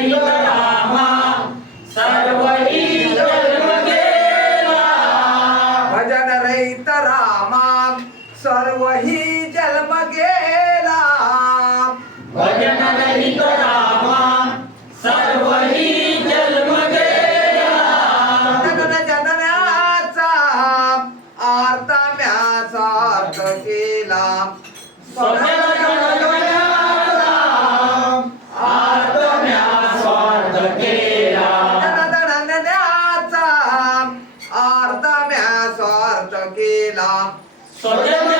Amen. சொல்லலாம்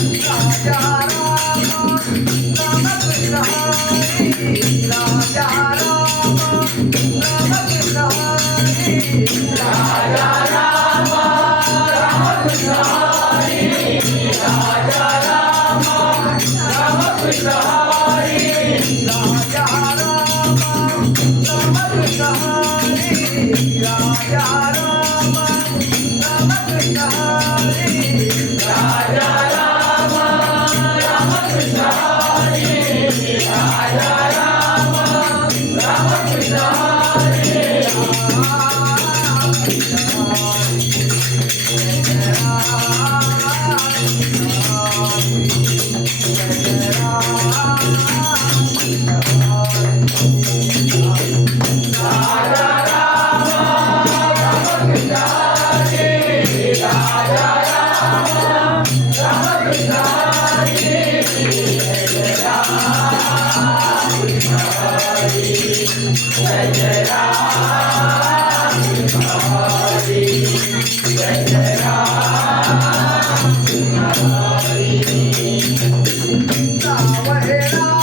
Ya, ya. Sawa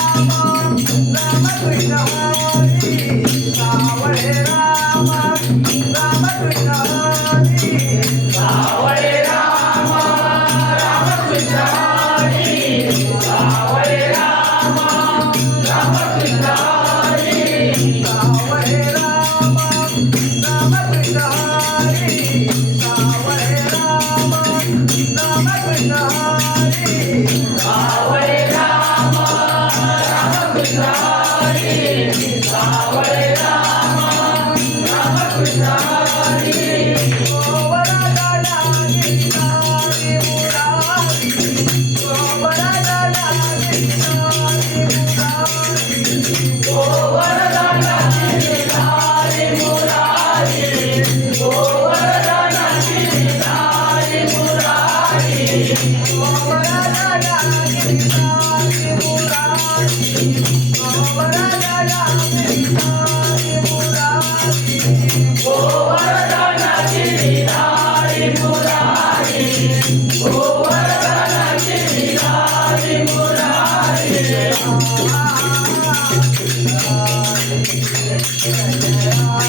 Gracias.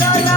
দাদা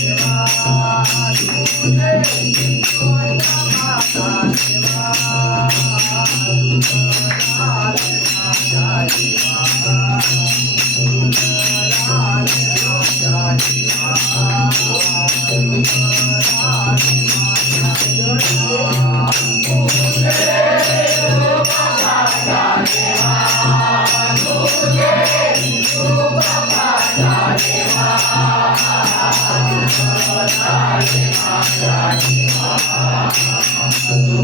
Thank you.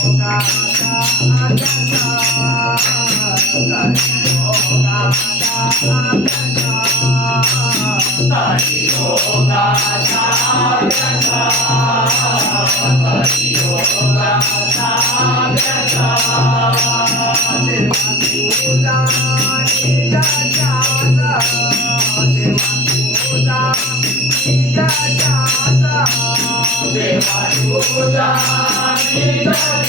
Deva Yoga, Deva Yoga,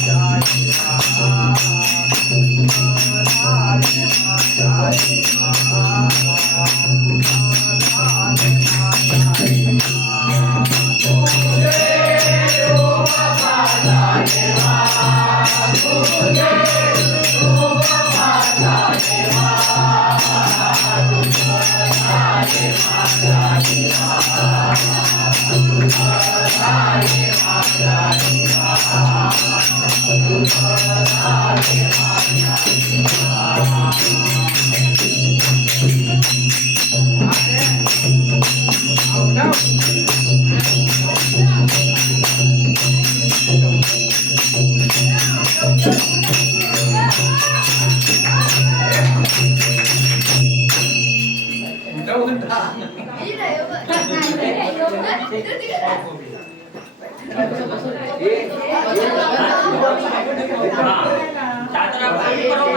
đâu đó. Ý này, này, này, này, này, này, này, này, này,